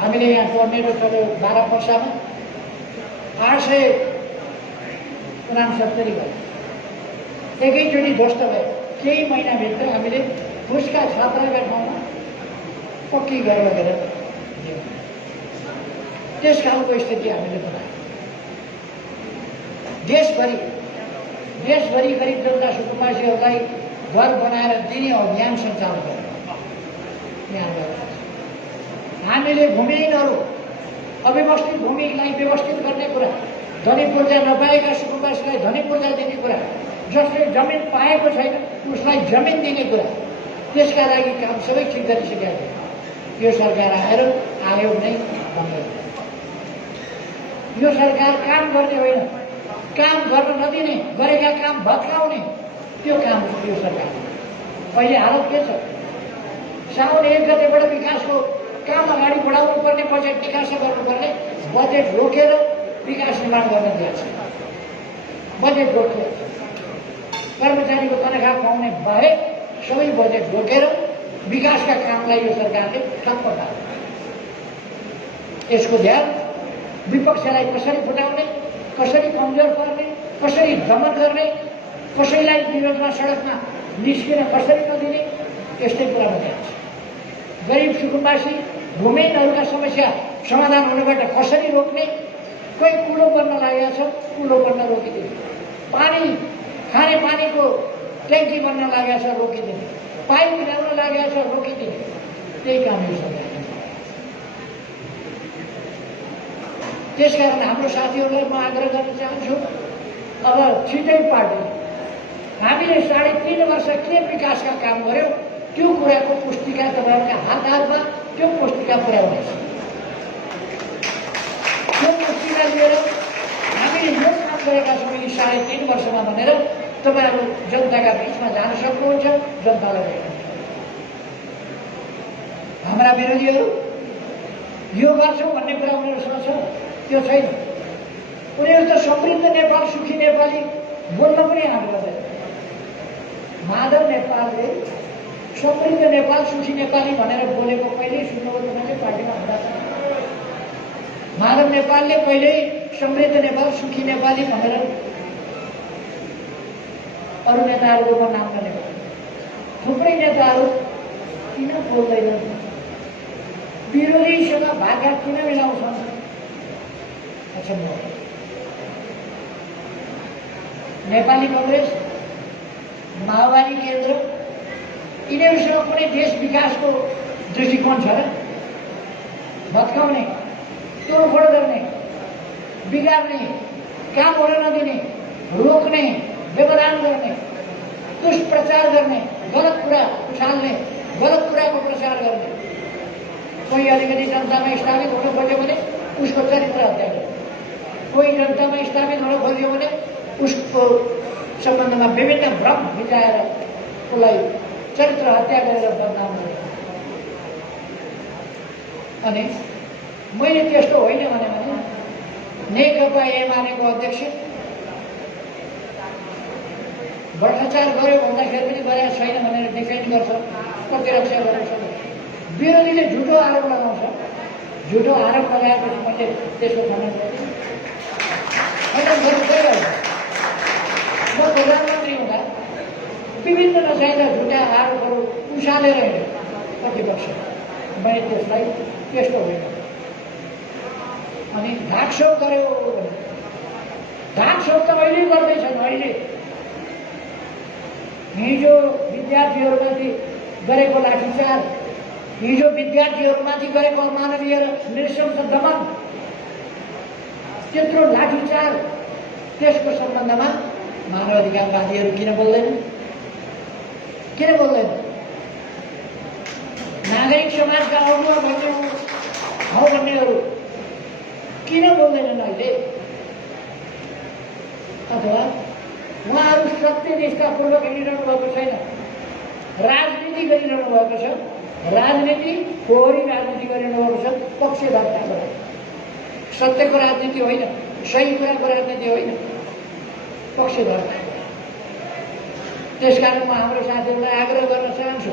हामीले यहाँ टर्नेडो चल्यो 12 वर्षमा 869 भयो। एकैचोटि ध्वस्त भयो। केही महिनाभित्र हामीले फुस्का छात्राका ठाउँमा पक्की घर लगेर दियौँ। त्यस खालको स्थिति हामीले बनायौँ। देशभरि गरिब जनता सुकुम्बासीहरूलाई घर बनाएर दिने अभियान सञ्चालन गर्नु। हामीले भूमिहीनहरू अव्यवस्थित भूमिलाई व्यवस्थित गर्ने कुरा, धनी पूर्जा नपाएका सुकुम्बासीलाई धनी पूर्जा दिने कुरा, जसले जमिन पाएको छैन उसलाई जमिन दिने कुरा, त्यसका लागि काम सबै ठिक गरिसकेका थिए। यो सरकार आएर आयोग नै बन्द। यो सरकार काम गर्ने होइन, काम गर्न नदिने, गरेका काम भत्काउने, त्यो काम यो सरकार। अहिले हालत के छ? साउन 1 गतेबाट विकासको काम अगाडि बढाउनु पर्ने, बजेट निकासा गर्नुपर्ने, बजेट रोकेर विकास निर्माण गर्न दिएको छ। बजेट रोक्यो, कर्मचारीको तनखा खुवाउने बाहेक सबै बजेट रोकेर विकासका कामलाई यो सरकारले ठप्प पार्यो। यसको ध्यान विपक्षलाई कसरी फुटाउने, कसरी कमजोर पार्ने, कसरी दमन गर्ने, कसैलाई विरोधमा सडकमा निस्किन कसरी नदिने, त्यस्तै कुरामा ध्यान छ। गरिब सुकुम्बासी भूमिहीनहरूका समस्या समाधान हुनबाट कसरी रोक्ने, कोही कुलो बन्न लागेको छ, कुलो बन्न रोकिदिने, पानी खाने पानीको ट्याङ्की बन्न लागेको छ, रोकिदिने, पाइप ल्याउन लागेको छ, रोकिदिने, त्यही काम यो सरकारले। त्यसकारण हाम्रो साथीहरूलाई म आग्रह गर्न चाहन्छु, अब छिटै पार्टी हामीले 3.5 वर्ष के विकासका काम गर्यौँ त्यो कुराको पुस्तिका तपाईँहरूका हातमा त्यो पुस्तिका पुर्याउनेछ। त्यो पुस्तिका लिएर हामीले यो काम गरेका छौँ यी 3.5 वर्षमा भनेर तपाईँहरू जनताका बिचमा जान सक्नुहुन्छ, जनतालाई भेट्नुहुन्छ। हाम्रा विरोधीहरू यो गर्छौँ भन्ने कुरा उनीहरूसँग छ, त्यो छैन। उनीहरू त समृद्ध नेपाल सुखी नेपाली बोल्न पनि आँट गर्दैन। माधव नेपालले समृद्ध नेपाल सुखी नेपाली भनेर बोलेको कहिल्यै सुन्नुभयो तपाईँले? पार्टीमा हुँदा माधव नेपालले कहिल्यै समृद्ध नेपाल सुखी नेपाली भनेर अरू नेताहरूको नाम नलेको। थुप्रै नेताहरू किन बोल्दैनन्? विरोधीसँग भाका किन मिलाउँछन्? नेपाली कांग्रेस, माओवादी केन्द्र, यिनीहरूसँग कुनै देश विकासको दृष्टिकोण छ र? भत्काउने, तोडफोड गर्ने, बिगार्ने, काम हुन नदिने, रोक्ने, व्यवधान गर्ने, दुष्प्रचार गर्ने, गलत कुरा उछाल्ने, गलत कुराको प्रचार गर्ने। कोही अलिकति जनतामा स्थापित हुन खोज्यो भने उसको चरित्र हत्या गर्ने, कोही जनतामा स्थापित हुन खोज्यो भने उसको सम्बन्धमा विभिन्न भ्रम भिजाएर उसलाई चरित्र हत्या गरेर बदनाम गर्ने। अनि मैले त्यस्तो होइन भने नेकपा एमालेको अध्यक्ष भ्रष्टाचार गर्यो भन्दाखेरि पनि गरेको छैन भनेर डिफेन्ड गर्छ, प्रतिरक्षा गर्न सक्छ। विरोधीले झुटो आरोप लगाउँछ, झुटो आरोप लगाएपछि मैले त्यसको खण्डन गर्दिनँ। म प्रधानमन्त्री हुँदा विभिन्न नचाहिँदा झुटा आरोपहरू उछालेर हिँड्यो प्रतिपक्ष। मैले त्यसलाई त्यस्तो होइन। अनि ढाकछोप गर्यो, ढाकछोप त अहिले गर्दैछन्। अहिले हिजो विद्यार्थीहरूमाथि गरेको लाठीचार्ज, हिजो विद्यार्थीहरूमाथि गरेको अमानवीय र नृशंस दमन, त्यत्रो लाठीचार्ज, त्यसको सम्बन्धमा मानवाधिकारवादीहरू किन बोल्दैन? किन बोल्दैन? नागरिक समाजका अगुवा भन्नेहरू किन बोल्दैनन् अहिले? अथवा उहाँहरू सत्यनिष्ठापूर्वक हिँडिरहनु भएको छैन, राजनीति गरिरहनु भएको छ। राजनीति फोहोरी राजनीति गरिरहनु भएको छ, पक्षधरताबाट। सत्यको राजनीति होइन, सही कुराको राजनीति होइन, पक्षधरता। त्यसकारण म हाम्रो साथीहरूलाई आग्रह गर्न चाहन्छु,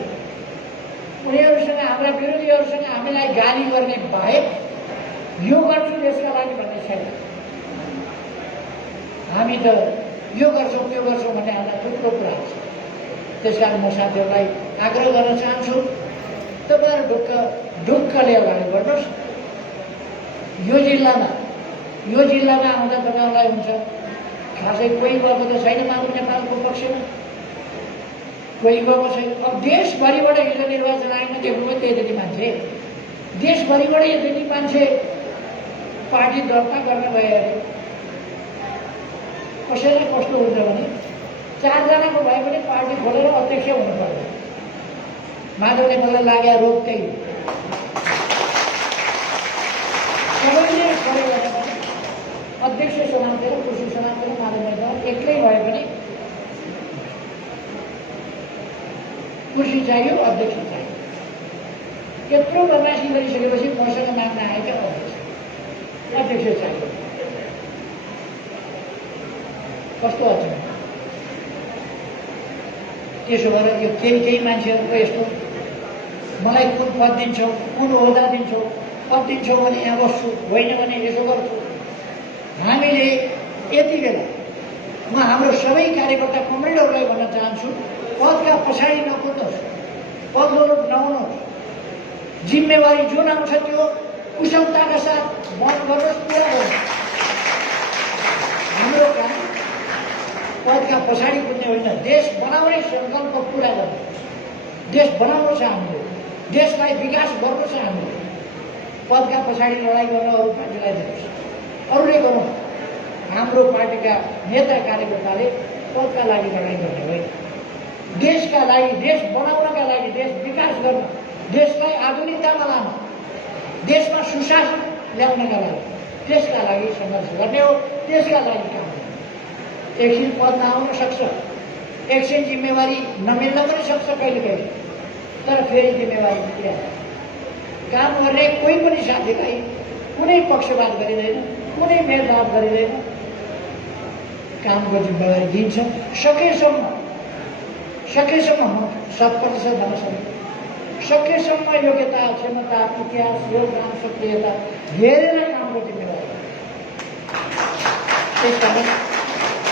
उनीहरूसँग, हाम्रा विरोधीहरूसँग हामीलाई गाली गर्ने बाहेक यो गर्छु देशका लागि भन्ने छैन। हामी त यो गर्छौँ त्यो गर्छौँ भन्ने हामीलाई थुप्रो कुरा छ। त्यसकारण म साथीहरूलाई आग्रह गर्न चाहन्छु, तपाईँहरू ढुक्कले अगाडि बढ्नुहोस्। यो जिल्लामा आउँदा तपाईँहरूलाई हुन्छ खासै कोही गएको त छैन मानव नेपालको पक्षमा, कोही गएको छैन। अब देशभरिबाट हिजो निर्वाचन आयोगमा देख्नुभयो त्यति मान्छे, देशभरिबाट यति मान्छे पार्टी दर्ता गर्न गए अरे। कसैलाई कस्तो हुन्छ भने 4 जनाको भए पनि पार्टी खोलेर अध्यक्ष हुनु पर्छ। माधव नेपाललाई लाग्यो रोग त्यही सबैले गऱ्यो भने पनि अध्यक्ष समातेर कुर्सी समातेर माधव नेपाल एक्लै भए पनि कुर्सी चाहियो, अध्यक्ष चाहियो। यत्रो बदमासी गरिसकेपछि मसँग माग्न आएका अध्यक्ष चाहियो। कस्तो अचम्म। त्यसो भएर यो केही मान्छेहरूको यस्तो मलाई कुन पद दिन्छौ, कुन ओहदा दिन्छौ, पद दिन्छौ भने यहाँ बस्छु, होइन भने यसो गर्छु। हामीले यति बेला म हाम्रो सबै कार्यकर्ता कमरेडहरूलाई भन्न चाहन्छु, पदका पछाडि नकुद्नुहोस्, पद लोभ नहुनुहोस्। जिम्मेवारी जुन आउँछ त्यो कुशलताका साथ बन्द गर्नुहोस्, पुरा गर्नुहोस्। हाम्रो काम पदका पछाडि कुद्ने होइन, देश बनाउने सङ्कल्प पुरा गर्नु। देश बनाउनु छ हामीले, देशलाई विकास गर्नु छ हामीले। पदका पछाडि लडाइँ गर्न अरू पार्टीलाई दिनुहोस्, अरूले गरौँ। हाम्रो पार्टीका नेता कार्यकर्ताले पदका लागि लडाइँ गर्ने होइन, देशका लागि, देश बनाउनका लागि, देश विकास गर्न, देशलाई आधुनिकतामा लानु, देशमा सुशासन ल्याउनका लागि, त्यसका लागि सङ्घर्ष गर्ने हो, त्यसका लागि काम। एकछिन पद नआउन सक्छ, एकछिन जिम्मेवारी नमिल्न पनि सक्छ कहिलेकाहीँ, तर फेरि जिम्मेवारी मिलिहाल्छ। काम गर्ने कोही पनि साथीलाई कुनै पक्षपात गरिँदैन, कुनै भेदभाव गरिँदैन। कामको जिम्मेवारी दिन्छ। सकेसम्म 100% भन्न सक्छु, सकेसम्म योग्यता, क्षमता, इतिहास, योगदान, सक्रियता हेरेर कामको जिम्मेवारी। त्यसकारण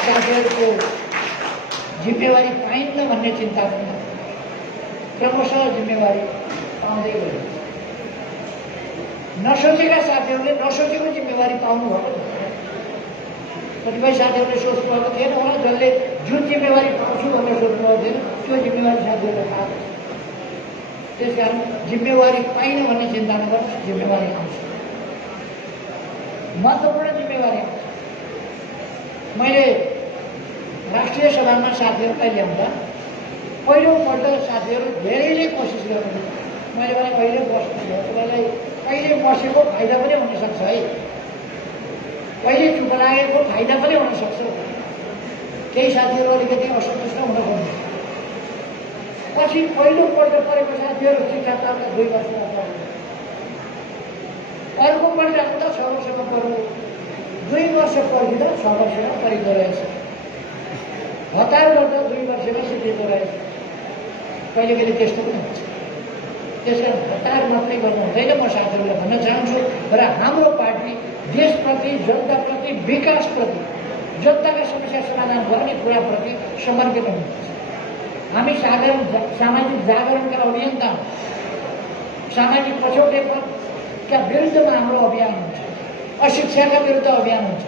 साथीहरूको जिम्मेवारी पाइन्न भन्ने चिन्ता पनि क्रमशः जिम्मेवारी पाउँदै गयो। नसोचेका साथीहरूले नसोचेको जिम्मेवारी पाउनुभएको छ। कतिपय साथीहरूले सोच्नु भएको थिएन होला, जसले जुन जिम्मेवारी पाउँछु भनेर सोच्नुभएको थिएन, त्यो जिम्मेवारी साथीहरूलाई थाहा छ। त्यसकारण जिम्मेवारी पाइन भन्ने चिन्ता नगर्नुहोस्, जिम्मेवारी आउँछ, महत्त्वपूर्ण जिम्मेवारी आउँछ। मैले राष्ट्रिय सभामा साथीहरूलाई ल्याउँदा पहिलोपल्ट साथीहरू धेरैले कोसिस गर्नु। मैले भने कहिले बस्नु, तपाईँलाई कहिले बसेको फाइदा पनि हुनसक्छ है, कहिले चुप लागेको फाइदा पनि हुनसक्छ। केही साथीहरू अलिकति असन्तुष्ट हुन खोज्नु। पछि पहिलोपल्ट परेको साथीहरू शिक्षाकालका 2 वर्षमा पढ्नु, अर्कोपल्ट आउँदा 6 वर्षमा पढ्नु, 2 वर्ष पर्खिँदा 6 वर्षमा परेको रहेछ। हतार गर्दा 2 वर्षमा सिकेको रहेछ। कहिले कहिले त्यस्तो पनि हुन्छ। त्यसकारण हतार मात्रै गर्नु हुँदैन। म साथीहरूलाई भन्न चाहन्छु, र हाम्रो पार्टी देशप्रति, जनताप्रति, विकासप्रति, जनताका समस्या समाधान गर्ने कुराप्रति समर्पित हुनुपर्छ। हामी सामाजिक जागरणका अभियन्ता, सामाजिक पछौटेपनका विरुद्धमा हाम्रो अभियान हुन्छ, अशिक्षाका विरुद्ध अभियान हुन्छ,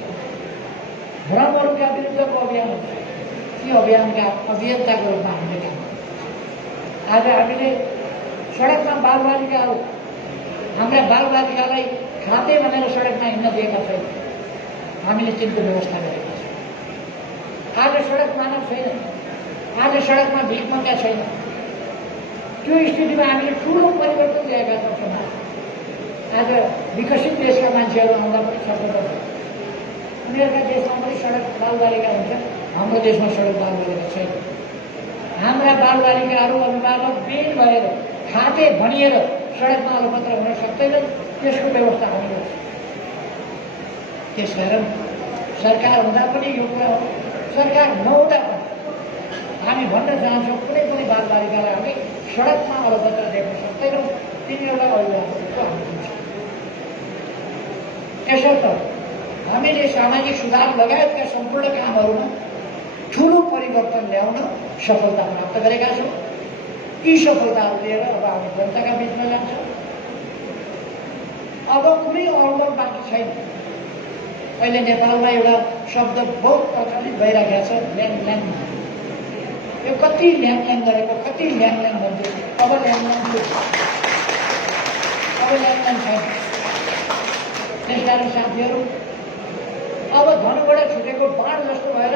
भ्रमहरूका विरुद्धको अभियान हुन्छ। ती अभियानका अभियन्ताको रूपमा हामीले काम गर्छौँ। आज हामीले सडकमा बालबालिकाहरू, हाम्रा बालबालिकालाई खाते भनेर सडकमा हिँड्न दिएका छैन, हामीले तिनको व्यवस्था गरेका छौँ। आज सडक मानव छैन, आज सडकमा भिख मग्गा छैन। त्यो स्थितिमा हामीले ठुलो परिवर्तन ल्याएका छौँ समाज। आज विकसित देशका मान्छेहरू आउँदा पनि सफलता छ। उनीहरूका देशमा पनि सडक बालबालिका हुन्छ, हाम्रो देशमा सडक बालबालिका छैन। हाम्रा बालबालिकाहरू अभिभावक बेन भएर, खाते भनिएर सडकमा अलपत्र हुन सक्दैनन्। त्यसको व्यवस्था हामी गर्छौँ। त्यसकारण सरकार हुँदा पनि यो कुरा हो, सरकार नहुँदा पनि हामी भन्न चाहन्छौँ, कुनै पनि बालबालिकालाई हामी सडकमा अलपत्र देख्न सक्दैनौँ। तिनीहरूलाई अभिभावकत्व हामी दिन्छौँ। यसर्थ हामीले सामाजिक सुधार लगायतका सम्पूर्ण कामहरूमा ठुलो परिवर्तन ल्याउन सफलता प्राप्त गरेका छौँ। यी सफलताहरू लिएर अब हामी जनताका बिचमा जान्छौँ। अब कुनै अडचन बाँकी छैन। अहिले नेपालमा एउटा शब्द बहुत प्रचलित भइरहेको छ ल्याङ। यो कति ल्याङ गरेको, कति ल्याङ भन्थ्यो, अब ल्याङ छैन। त्यसकारण साथीहरू अब धनबाट छुटेको बाण जस्तो भएर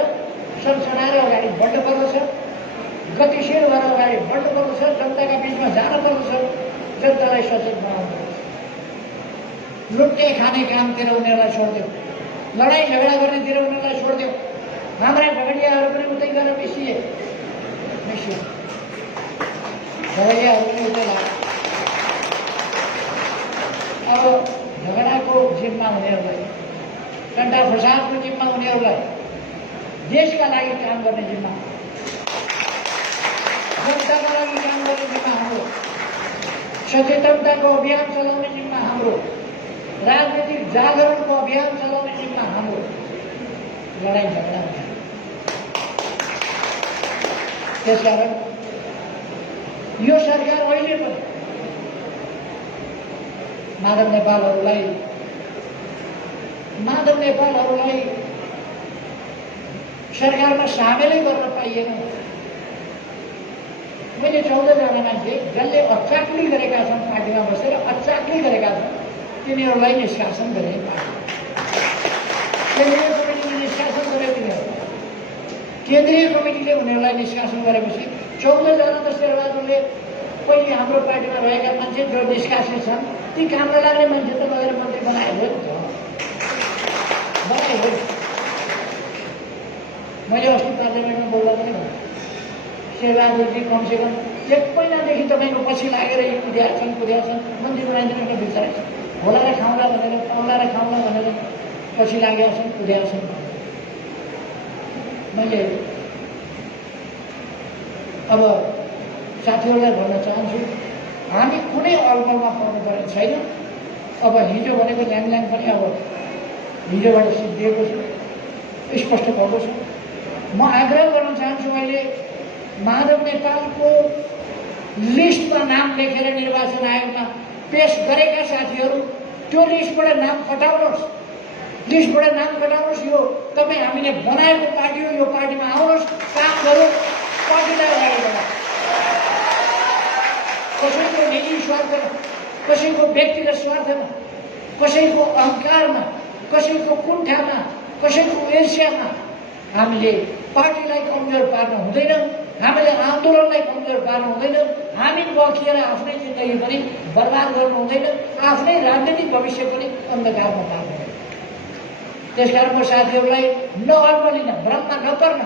सनसनाएर अगाडि बढ्नुपर्दो छ, गतिशील भएर अगाडि बढ्नुपर्दो छ, जनताका बिचमा जानुपर्दो छ, जनतालाई सचेत बनाउनुपर्दो छ। लुट्ने खाने कामतिर उनीहरूलाई छोडिदियो, लडाइँ झगडा गर्नेतिर उनीहरूलाई छोडिदियो। हाम्रा झगडियाहरू पनि उतै गएर मिसिए झगडियाहरू पनि उतै लाग्यो। अब झगडाको जिम्मा उनीहरूलाई, डन्डा फसादको जिम्मा उनीहरूलाई, देशका लागि काम गर्ने जिम्मा, जनताका लागि काम गर्ने जिम्मा हाम्रो, सचेतनताको अभियान चलाउने जिम्मा हाम्रो, राजनीतिक जागरणको अभियान चलाउने जिम्मा हाम्रो। लडाइँ झगडा हुन्छ। त्यसकारण यो सरकार अहिले पनि माधव नेपालहरूलाई सरकारमा सामेलै गर्न पाइएन। मैले 14 जना मान्छे जसले अचाक्ली गरेका छन्, पार्टीमा बसेर अचाक्ली गरेका छन्, तिनीहरूलाई निष्कासन गरे। केन्द्रीय कमिटीले निष्कासन गरे। केन्द्रीय कमिटीले उनीहरूलाई निष्कासन गरेपछि 14 जना त शेरबहादुरले पहिले हाम्रो पार्टीमा रहेका मान्छे जो निष्कासित छन् ती काममा लाग्ने मान्छे त लगेर मन्त्री बनायो नि त। मैले अस्ति पार्लियामेन्टमा बोल्दा पनि भने शेरबहादुरजी कमसेकम 1 महिनादेखि तपाईँको पछि लागेर कुद्या छन् मन्त्री बनाइदिनु बिचरा होला र खाउँला भनेर, पाउला र खाउँला भनेर पछि लागेका छन्, कुद्या छन्। मैले अब साथीहरूलाई भन्न चाहन्छु, हामी कुनै अल्पलमा पर्नुपर्ने छैन। अब हिजो भनेको ल्याङ पनि अब हिजोबाट सिद्धिएको छ, स्पष्ट भएको छ। म आग्रह गर्न चाहन्छु, अहिले माधव नेपालको लिस्टमा नाम लेखेर निर्वाचन आयोगमा पेश गरेका साथीहरू त्यो लिस्टबाट नाम कटाउनुहोस्, यो तपाईँ हामीले बनाएको पार्टी हो, यो पार्टीमा आउनुहोस्, काम गरौँ, पार्टीलाई अगाडि बढाउँ। कसैको निजी स्वार्थमा, कसैको व्यक्तिगत स्वार्थमा, कसैको अहङ्कारमा, कसैको कुण्ठामा, कसैको ईर्ष्यामा हामीले पार्टीलाई कमजोर पार्न हुँदैन, हामीले आन्दोलनलाई कमजोर पार्न हुँदैन, हामी बखिएर आफ्नै जिन्दगी पनि बर्बाद गर्नु हुँदैन, आफ्नै राजनीतिक भविष्य पनि अन्धकारमा पार्नु हुँदैन। त्यसकारण म साथीहरूलाई नअल्मलिन, भ्रममा नपर्न।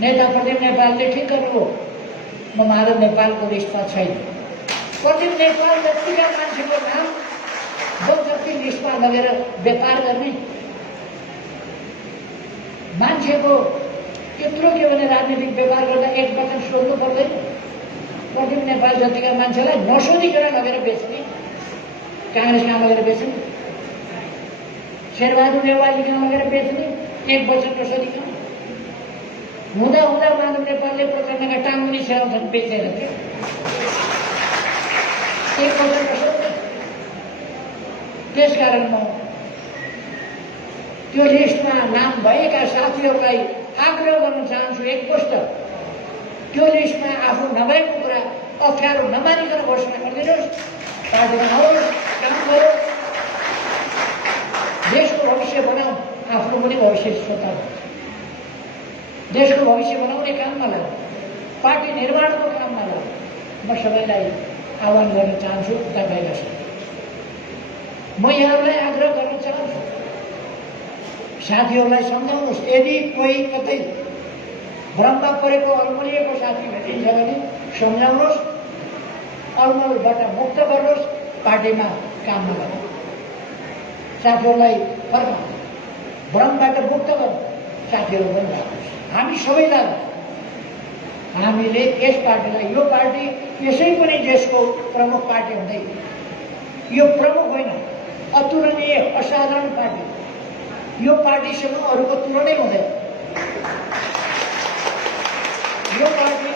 नेता प्रदीप नेपालले ठिक गर्नुभयो, म माधव नेपालको लिस्टमा छैन। प्रदीप नेपाल जतिका मान्छेको नाम जति लिस्टमा लगेर व्यापार गर्ने मान्छेको यत्रो के भने राजनीतिक व्यापार गर्दा एक वचन सोध्नु पर्दैन। प्रदीप नेपाल जतिका मान्छेलाई नसोधिकन लगेर बेच्ने, काङ्ग्रेसमा लगेर बेच्ने, शेरबहादुर नेवालीमा लगेर बेच्ने, एक वचन नसोधिकन। हुँदा माधव नेपालले प्रचण्डका टाङ्गुनी सेवाउँछन् बेचेर थियो, एक वचन नसोध्ने। त्यसकारण म त्यो लिस्टमा नाम भएका साथीहरूलाई आग्रह गर्न चाहन्छु, एकपल्ट त्यो लिस्टमा आफू नभएको कुरा अप्ठ्यारो नमानिकन घोषणा गरिदिनुहोस्, पार्टीमा आउनुहोस्, काम गरौँ, देशको भविष्य बनाऊ, आफ्नो पनि भविष्य स्वतः देशको भविष्य बनाउने काममा लाग्यो, पार्टी निर्माणको काममा लाग्यो। म सबैलाई आह्वान गर्न चाहन्छु, तपाईँलाई म यहाँलाई आग्रह गर्न चाहन्छु, साथीहरूलाई सम्झाउनुहोस्। यदि कोही कतै भ्रममा परेको अल्मलिएको साथी भेटिन्छ भने सम्झाउनुहोस्, अलमलबाट मुक्त गर्नुहोस्, पार्टीमा काममा गर्नुहोस्। साथीहरूलाई फर्काउनु, भ्रमबाट मुक्त गर्नु, साथीहरू पनि राख्नुहोस्। हामी सबैलाई हामीले यस पार्टीलाई, यो पार्टी यसै पनि देशको प्रमुख पार्टी हुँदै, यो प्रमुख होइन, अतुलनीय असाधारण पार्टी, यो पार्टीसँग अरूको तुलनै हुँदैन। यो पार्टी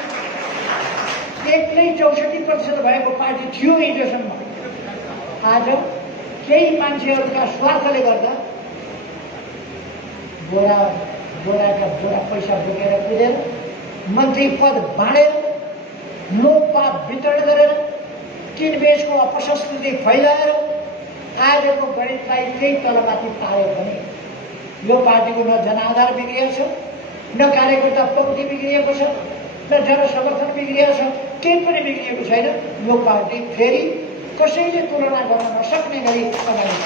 एक्लै 64% भएको पार्टी थियो हिजोसम्म। आज केही मान्छेहरूका स्वार्थले गर्दा बोरा बोराका बोरा पैसा बोकेर कुदेर मन्त्री पद बाँडेर लोकपात वितरण गरेर किनबेचको अपसंस्कृति फैलाएर आजको गणितलाई केही तलमाथि पार्यो भने यो पार्टीको न जनाधार बिग्रिएको छ, न कार्यकर्ता प्रवृत्ति बिग्रिएको छ, न जनसमर्थन बिग्रिएको छ, केही पनि बिग्रिएको छैन। यो पार्टी फेरि कसैले तुलना गर्न नसक्ने गरी अगाडि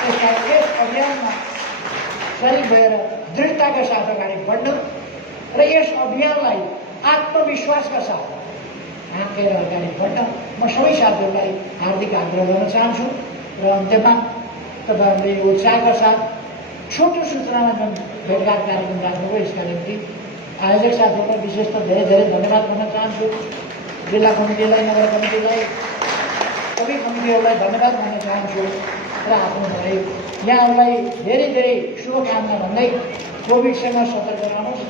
त्यसकारण यस अभियानमा शरीर भएर दृढताका साथ अगाडि बढ्न र यस अभियानलाई आत्मविश्वासका साथ हाँकेर अगाडि बढ्न म सबै साथीहरूलाई हार्दिक आग्रह गर्न चाहन्छु। र अन्त्यमा तपाईँहरूले यो उत्साहका साथ छोटो सूचनामा जुन भेटघाट कार्यक्रम राख्नुभयो यसका निम्ति आयोजक साथीहरूलाई विशेष त धेरै धेरै धन्यवाद भन्न चाहन्छु। जिल्ला कमिटीलाई, नगर कमिटीलाई, सबै कमिटीहरूलाई धन्यवाद भन्न चाहन्छु र आफ्नो भाइ यहाँहरूलाई धेरै धेरै शुभकामना भन्दै कोभिडसँग सतर्क रहनुहोस्,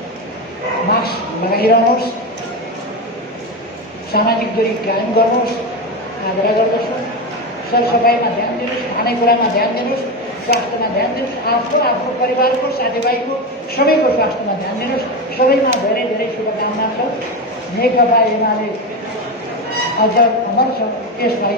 मास्क लगाइरहनुहोस्, सामाजिक दूरी कायम गर्नुहोस् आग्रह गर्दछु। सरसफाइमा ध्यान दिनुहोस्, खानेकुरामा ध्यान दिनुहोस्, स्वास्थ्यमा ध्यान दिनुहोस्, आफ्नो परिवारको, साथीभाइको सबैको स्वास्थ्यमा ध्यान दिनुहोस्। सबैमा धेरै धेरै शुभकामना छ। नेकपा एमाले अझ अमर छ, यसलाई